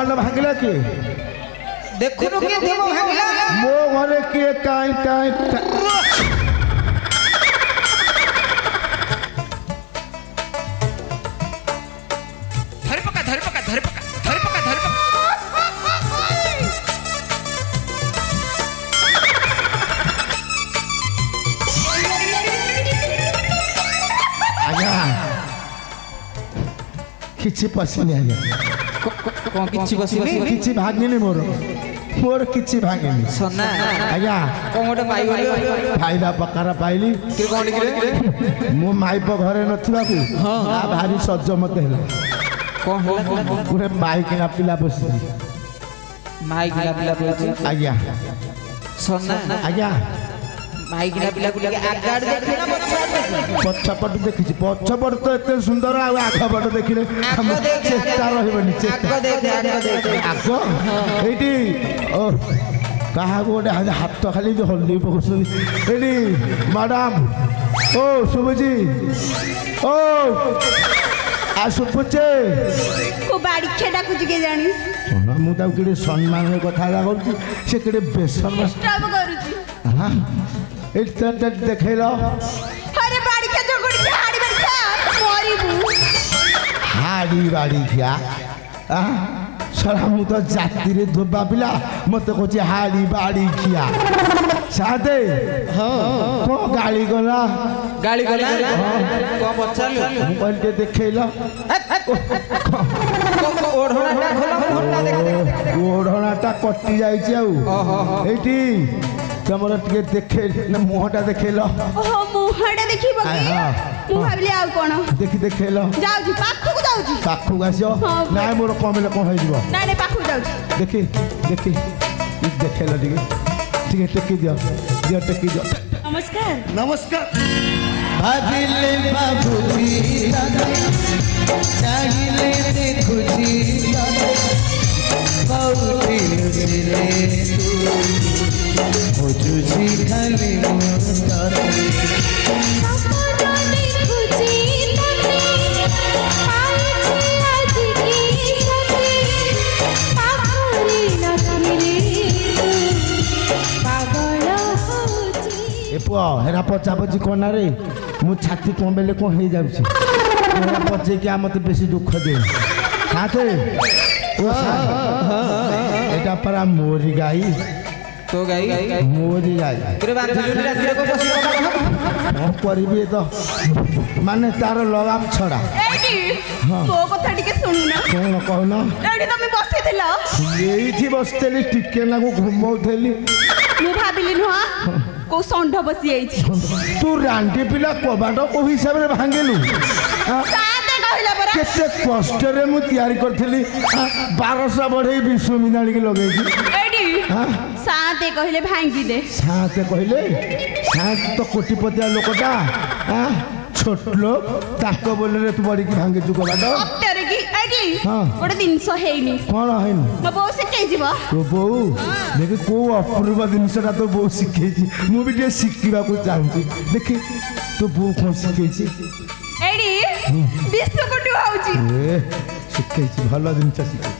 भगवान भांगिला के देखो के देव भांगिला मो घरे के काई काई धर पका धर पका धर पका धर पका धर पका आजा किछि पसनी आजा कौन किछि बसिनी किछि भागिनी मोर किछि भागिनी सोना आजा कौन गोटे पाई गली फाइला पकारा पाइली के कोन लिखले मो माइप घरे नथिबा को आ भारी सज्ज मते होला कौन होला पूरे माइक ना पिला बसि माई गिला पिला बोलछि आजा सोना आजा माई गिला पिला को आगाड़ देखि ना पछपट देखि पछपट तो एते सुंदर आ आखपट देखिले हम चेष्टा रहबनी चेष्टा आगो एटी ओ कहा गोटे हाथ खाली हल्दी पकड़ुनी एटी मैडम ओ सुबुजी ओ आ सुपुचे को बाड़ी खेडा कुछ के जानी मु ता केडे सम्मान कथा कहूची से केडे बेसन स्टॉप करूची हां एत देखैलो अरे बाड़ी के जोगड़ी के हाड़ी बाड़ी खा मोरी बु हाड़ी बाड़ी क्या सारा मु तो जाति रे धोबा पिला मते कहछि हाड़ी बाड़ी किया साथे को गाली गला को पछालो मोबाइल के देखैलो ओढ़णाटा खोला देखा ओढ़णाटा कटि जाइछि आउ एठी तमरा टिके देखे ना मुहटा देखैलो ओहो मुहडा देखिबो की मु भाबली आ कोन देखि देखैलो जाउची पाखु को जाउची पाखु गासियो नाय मोर कमेले कोन होई दिबो नाय नाय पाखु जाउची देखि देखि देखैलो टिके टेकी दियो टेकी दियो नमस्कार नमस्कार भागिले बाबूजी चाहिए देखुजी बहुती लुचिले तू खोजुजी खाली मुंडरे सपना देखुची तने आइछि आज की सती पाखुरी नथिले पागल होची ए पुआ हेरा पचा पची कोना रे मु छाती कोंबेले को हे जाउछि हेरा पचे कि मते बेसी दुख दे साथे ओ एटा परा मोरी गाई तो गाई मोरी गाई तेरे बांधिलु रातिरे को बसी हम परिबे तो माने तार लगाम छड़ा एडी तो कथा टिके सुनु ना कोन कहनो एडी तमे बसिथिला एइठी बसतेली टिके लागू घुमौथेली मु भाबिली नहा को संढ बसी आइछि तू रांडी पिला कोबाड को हिसाब रे भांगेलु साते कहला परा केते कष्ट रे मु तयारी करथली 1200 बढ़ई विश्वमिनाली के लगेछि एडी साते कहले भांगी दे साते कहले सात तो कोटिपतिया लोकटा छोट लोक ताको बोले रे तू बड़ी की भांगे जुको बाडो तेरे की एडी हां गोटे दिनस हेइनी कोन हैन म बो से के जीव तो बो देखि को अपूर्व दिनसटा तो बो सिखेछि मु भी जे सिखिबा को चाहूची देखि तो बो कोन सिखेछि एडी विश्व कोटि होउची ए सिखेछि भलो दिनस सिखे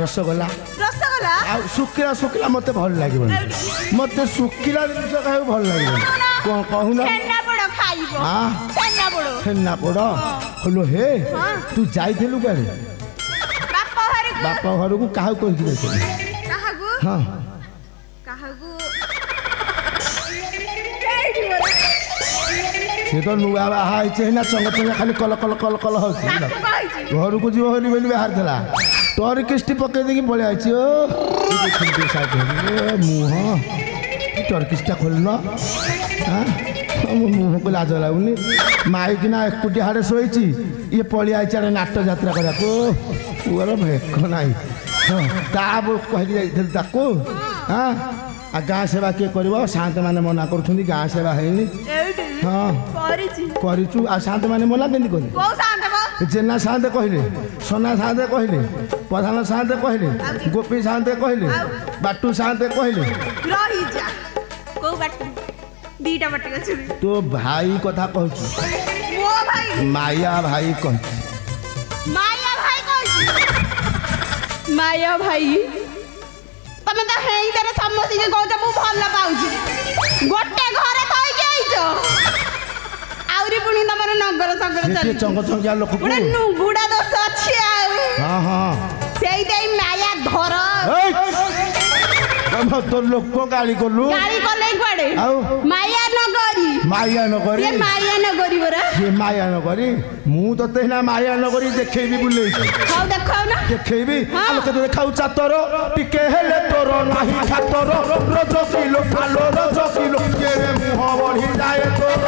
रसगोला रसगोला आ सुकिला सुकिला मते भल लागिबो मते सुकिला जिनिस खाइ भल लागिबो कोन कहू ना छेना बड़ खाइबो हां छेना बड़ फेना पड़ हलो हे तू जाइथिलु कारे बापा घर को काहू कहि दिले काहागु हां काहागु से तो नुआ बाहा है ना चंग चंग खाली कल कल कल कल हो घर को जीव होली बोली बाहर थला तोर किस्ती पके देकी पळे आछि ओ मुह तोर किस्ता खोलना हां मुह को लाज लागुनी माइक ना एकुटी हाड़े सोईची ये पळे आछि रे नाट्य यात्रा करा को पुअर भेक नाही हां ता कहि जाइथिल ताको हां ଗାଁ ସେବା କିଏ କରିବ ସାନ୍ତ ମାନେ ମନା କରୁଛନ୍ତି ଗାଁ ସେବା ହେଇନି ଏଇଠି ହଁ କରିଛି କରିଛୁ ଆଉ ସାନ୍ତ ମାନେ ମନା କେମିତି କଲେ କୋଉ ସାନ୍ତେ ବା ଜେନା ସାନ୍ତେ କହିଲେ সোনা ସାନ୍ତେ କହିଲେ ପ୍ରଧାନ ସାନ୍ତେ କହିଲେ ଗୋପୀ ସାନ୍ତେ କହିଲେ ବାଟୁ ସାନ୍ତେ କହିଲେ ରହିଯା କୋଉ ବାଟ ଦିଟା ବାଟ ଅଛି ତୋ ଭାଇ କଥା କହୁଛୁ ମୋ ଭାଇ ମାୟା ଭାଇ କହିଛି ମାୟା ଭାଇ କହିଛି ମାୟା ଭାଇ ତମେ ତ ହେଇତରେ ସମସ୍ତଙ୍କୁ କହୁଛ ମୁଁ ଭଲ ପାଉଛି ଗୋଟେ ଘରେ ଥଇକି ଆଇଛ ଆହୁରି ପୁଣି ତମର ନଗର ସଗର ଚାଲିଛି ଚଙ୍ଗ ଚଙ୍ଗିଆ ଲୋକ ଗୋଟେ ନୁଗୁଡା ଦୋଷ ଅଛି ଆଉ ହଁ ହଁ ସେଇଟାଇ ମାୟା ଧର তোর লোক গাড়ি করলু গাড়ি কলে কুয়াড়ে আউ মায়া নগরী মায়া নগরী সে মায়া নগরী বরা সে মায়া নগরী মু তোতে না মায়া নগরী দেখেবি বুলেইছি খাও দেখাও না দেখেবি আমি তো দেখাউ চাতর টিকে হেলে তোর নাহি খাতর রজ কিলো আলো রজ কিলো কে মুহ বড়ি যায় তোর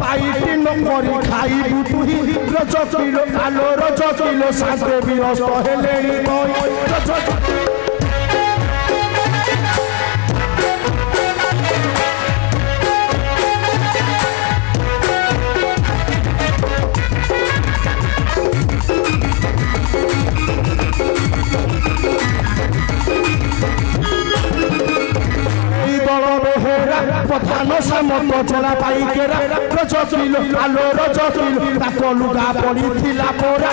পাইটি নকরি খাইবু তুহি রজ কিলো আলো রজ কিলো সাথে বিরস্ত হেলেনি মই রজ প্রধান সামন্ত জলা পাইকেরা রজ কিলো আলো রজ কিলো তাক লুগা পড়িছিলা পরা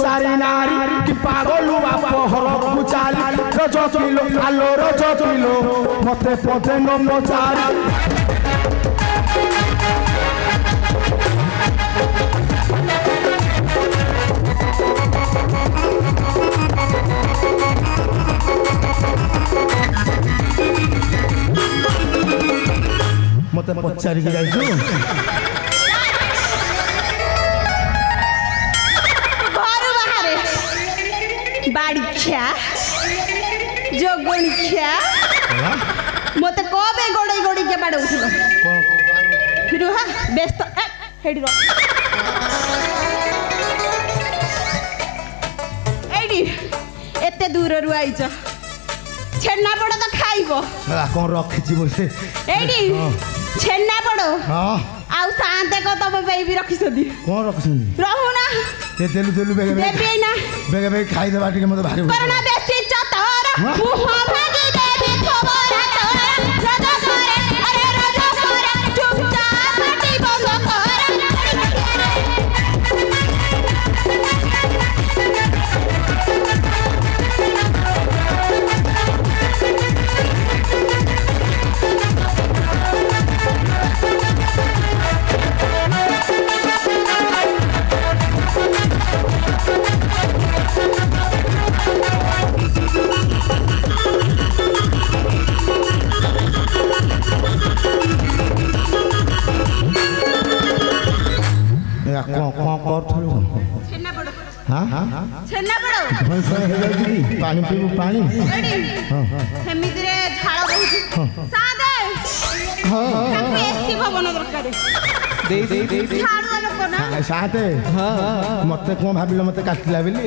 চারি নারী কি পাগলু বাপহর বুচালি রজ কিলো আলো রজ কিলো মতে পথে নমচারি মতে পচারিকি যাইছু বাড়িছা জগণিছা মতে কবে গড়াই গড়িকে বাড়াউছিল রুহা ব্যস্ত হেডি র এইডি এতে দূরରୁ আইছ ଛେନାପୋଡ଼ ତ ଖାଇବ କଣ ରଖିଛି ବୋଲେ ଏଇଠି ଛେନାପୋଡ଼ ଆଉ ସାନ୍ତେ କ ତମ ପାଇଁ ବି ରଖିଛନ୍ତି କଣ ରଖିଛନ୍ତି ରହୁନା ଦେଲୁ ଦେଲୁ ବେଗ ଦେବି ନା ବେଗ ବେଗ ଖାଇଦେବା ଟିକେ ମତେ ଭାରି କରନା ବେଶୀ ଚତର ମୁହ ଭାଙ୍ଗି ଦେବି ଖବର ତୋର ରଜ করে আরে রজ করে চুপচাপ পাটি বন্ধ কর କଣ କରୁଥିଲୁ ଛେନାପୋଡ଼ ହଁ ହଁ ଛେନାପୋଡ଼ ଧଇଁ ସଇଁ ହେଇଯାଉଛି କି ପାଣି ପିଇବୁ ପାଣି ସେମିତିରେ ଝାଳ ବହୁଛି ସାଦେ ତାକୁ ଏସି ଭବନ ଦରକାର ଦେଇ ଝାଳ ଲୋକ ନା ସାତେ ମତେ କଣ ଭାବିଲ ମତେ କାଟିଲା ବୋଲି